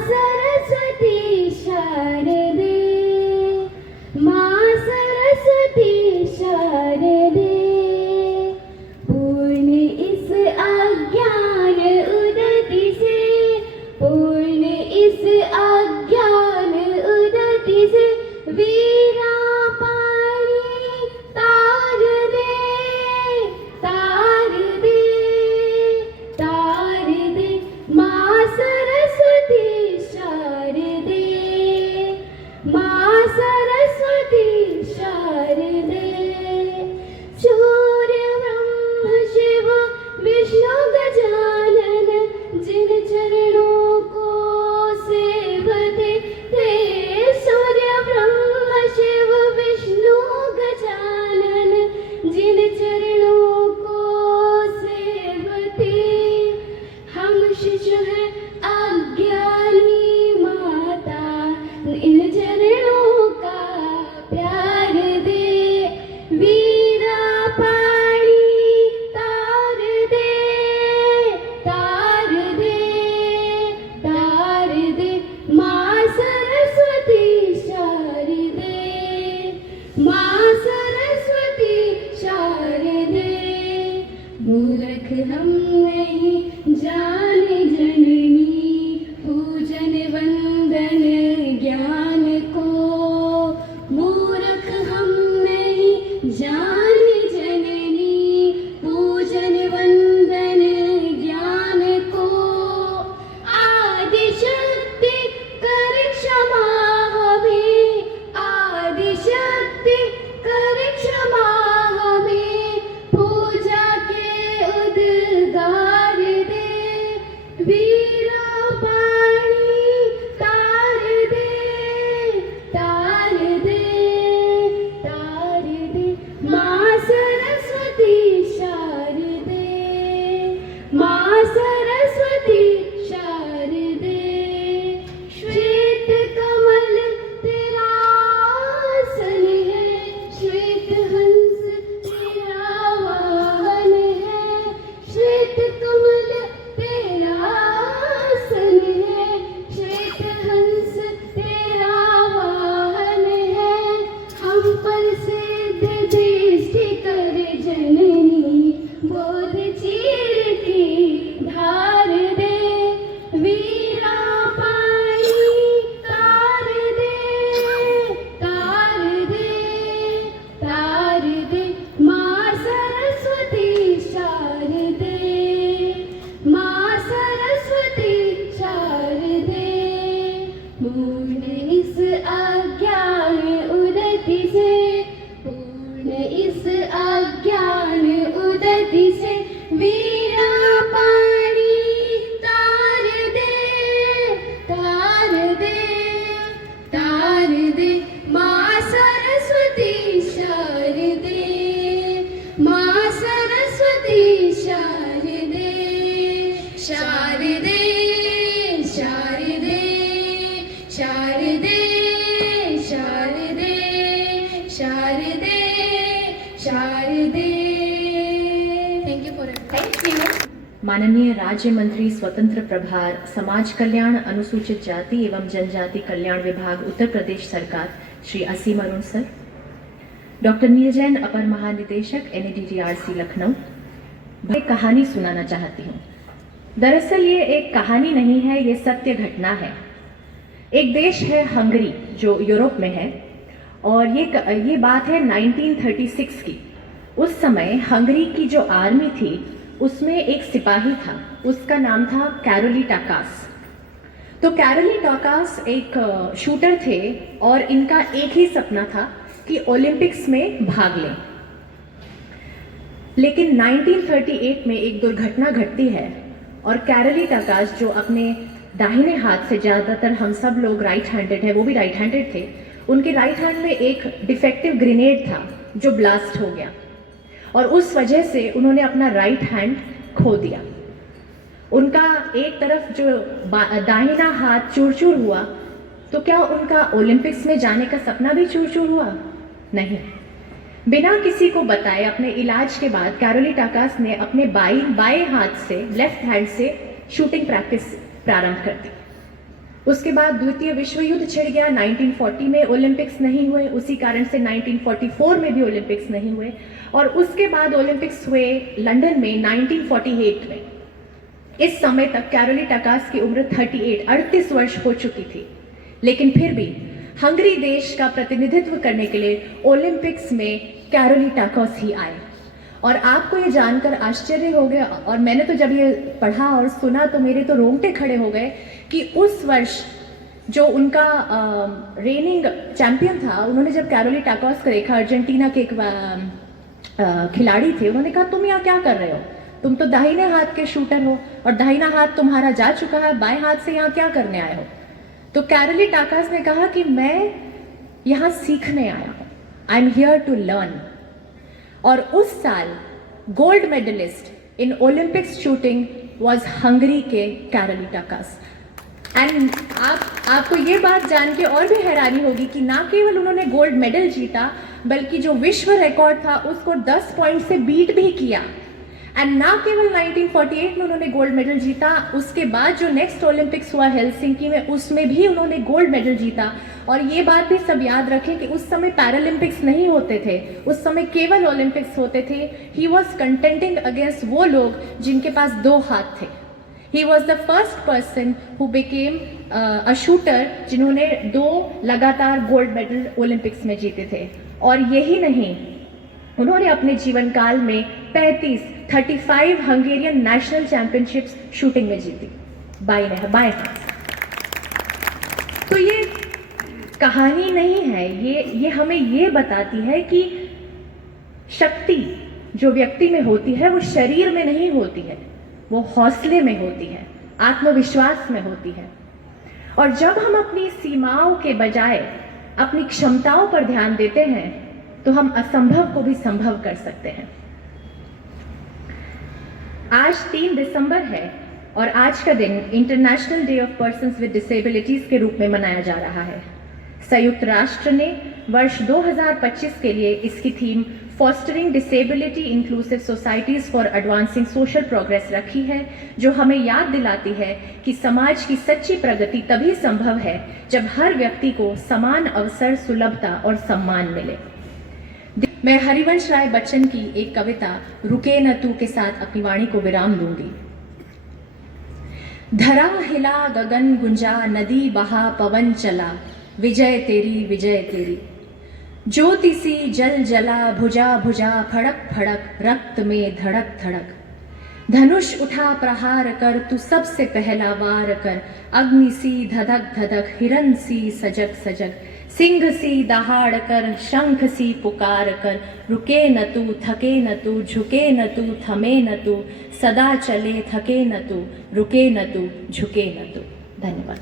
सरस्वती शारदे, माँ सरस्वती शारदे, पूर्ण इस अज्ञान उदति से, पूर्ण इस अज्ञान उदति से वीरा पाणी तार दे, तार दे, तार दे। माँ सरस्वती शारदे, माँ सरस्वती शारदे, सूर्य ब्रह्म शिव विष्णु गजानन जिन चरणों को सेवते थे, सूर्य ब्रह्म शिव विष्णु गजानन जिन चरणों को सेवते, हम शिशु हैं अज्ञानी माता, इन चरणों का प्यार दे, वीरा पाणी तार दे, तार दे, तार दे। माँ सरस्वती शारदे, माँ सरस्वती शारदे, मूर्ख हम नहीं जाने जननी, पूजन वंदन ज्ञान को, मूर्ख हम नहीं जाने जननी, पूजन वंदन ज्ञान को, आदि शक्ति कर क्षमा हमें, आदि शक्ति कर क्षमा हमें, पूजा के उद्गार दे, वीरा पाणी तार दे, तार दे, तार दे। माँ सरस्वती शारदे, माँ सरस्वती शारदे, श्वेत कमल तेरा आसन है, श्वेत हंस तेरा वाहन है, श्वेत कमल तेरा आसन है, श्वेत हंस तेरा वाहन है, हम पर सिद्ध दृष्टि कर जननी, बोध चीर की धार दे, वीरा पाणी तार दे, तार दे, तार दे। माँ सरस्वती शारदे, माँ सरस्वती शारदे, पूर्ण इस अज्ञान उदति से, पूर्ण इस अज्ञान उदति से वीरा पाणी तार दे, तार दे, तार दे। माँ सरस्वती शारदे, माँ Saraswati Sharde, Sharde, Sharde, Sharde, Sharde, Sharde, Sharde. Thank you for it. Thank you. माननीय राज्य मंत्री स्वतंत्र प्रभार समाज कल्याण अनुसूचित जाति एवं जनजाति कल्याण विभाग उत्तर प्रदेश सरकार श्री असीम अरुण सर, डॉक्टर नील जैन अपर महानिदेशक NADDRC लखनऊ, मैं कहानी सुनाना चाहती हूँ। दरअसल ये एक कहानी नहीं है, ये सत्य घटना है। एक देश है हंगरी जो यूरोप में है और ये बात है 1936 की। उस समय हंगरी की जो आर्मी थी उसमें एक सिपाही था, उसका नाम था कैरोली टाकास। तो कैरोली टाकास एक शूटर थे और इनका एक ही सपना था कि ओलंपिक्स में भाग लें। लेकिन 1938 में एक दुर्घटना घटती है और कैरोली टाकास जो अपने दाहिने हाथ से, ज़्यादातर हम सब लोग राइट हैंडेड है, वो भी राइट हैंडेड थे, उनके राइट हैंड में एक डिफेक्टिव ग्रेनेड था जो ब्लास्ट हो गया और उस वजह से उन्होंने अपना राइट हैंड खो दिया। उनका एक तरफ जो दाहिना हाथ चूर-चूर हुआ, तो क्या उनका ओलंपिक्स में जाने का सपना भी चूर-चूर हुआ? नहीं। बिना किसी को बताए अपने इलाज के बाद कैरोली टाकास ने अपने बाएं हाथ से, लेफ्ट हैंड से शूटिंग प्रैक्टिस प्रारंभ कर दी। उसके बाद द्वितीय विश्व युद्ध छिड़ गया, 1940 में ओलंपिक्स नहीं हुए, उसी कारण से 1944 में भी ओलंपिक्स नहीं हुए, और उसके बाद ओलंपिक्स हुए लंदन में 1948 में। इस समय तक कैरोली टाकास की उम्र 38 वर्ष हो चुकी थी, लेकिन फिर भी हंगरी देश का प्रतिनिधित्व करने के लिए ओलंपिक्स में कैरोली टाकास ही आए। और आपको ये जानकर आश्चर्य हो गया, और मैंने तो जब ये पढ़ा और सुना तो मेरे तो रोंगटे खड़े हो गए कि उस वर्ष जो उनका रेनिंग चैंपियन था, उन्होंने जब कैरोली टाकास को देखा, अर्जेंटीना के एक खिलाड़ी थे, उन्होंने कहा तुम यहाँ क्या कर रहे हो, तुम तो दाहिने हाथ के शूटर हो और दाहिना हाथ तुम्हारा जा चुका है, बाएं हाथ से यहाँ क्या करने आए हो। तो कैरोली टाकास ने कहा कि मैं यहाँ सीखने आया हूँ, I am here to learn. और उस साल gold medallist in Olympics shooting was Hungary के कैरोली टाकास। एंड आपको ये बात जान के और भी हैरानी होगी कि ना केवल उन्होंने गोल्ड मेडल जीता, बल्कि जो विश्व रिकॉर्ड था उसको 10 पॉइंट से बीट भी किया। एंड ना केवल 1948 में उन्होंने गोल्ड मेडल जीता, उसके बाद जो नेक्स्ट ओलंपिक्स हुआ हेलसिंकी में, उसमें भी उन्होंने गोल्ड मेडल जीता। और ये बात भी सब याद रखें कि उस समय पैरालंपिक्स नहीं होते थे, उस समय केवल ओलंपिक्स होते थे। ही वॉज कंटेंटिंग अगेंस्ट वो लोग जिनके पास 2 हाथ थे। He was the first person who became a shooter जिन्होंने 2 लगातार गोल्ड मेडल ओलंपिक्स में जीते थे। और यही नहीं, उन्होंने अपने जीवन काल में 35 हंगेरियन नेशनल चैंपियनशिप्स शूटिंग में जीती, बाएं हाथ। तो ये कहानी नहीं है, ये हमें ये बताती है कि शक्ति जो व्यक्ति में होती है वो शरीर में नहीं होती है, वो हौसले में होती है, आत्मविश्वास में होती है। और जब हम अपनी सीमाओं के बजाय अपनी क्षमताओं पर ध्यान देते हैं तो हम असंभव को भी संभव कर सकते हैं। आज 3 दिसंबर है और आज का दिन international day of persons with disabilities के रूप में मनाया जा रहा है। संयुक्त राष्ट्र ने वर्ष 2025 के लिए इसकी theme fostering disability inclusive societies for advancing social progress रखी है, जो हमें याद दिलाती है कि समाज की सच्ची प्रगति तभी संभव है जब हर व्यक्ति को समान अवसर, सुलभता और सम्मान मिले। मैं हरिवंश राय बच्चन की एक कविता रुके न तू के साथ अपनी वाणी को विराम दूंगी। धरा हिला, गगन गुंजा, नदी बहा, पवन चला, विजय तेरी। ज्योति सी जल जला, भुजा भुजा, फड़क फड़क, रक्त में धड़क धड़क। धनुष उठा प्रहार कर, तू सबसे पहला वार कर। अग्नि सी धधक धधक, हिरन सी सजग सजग। सिंह सी दहाड़ कर, शंख सी पुकार कर। रुके न तू, थके न तू, झुके न तू, थमे न तू। सदा चले, थके न तू, रुके न तू, झुके न तू। धन्यवाद।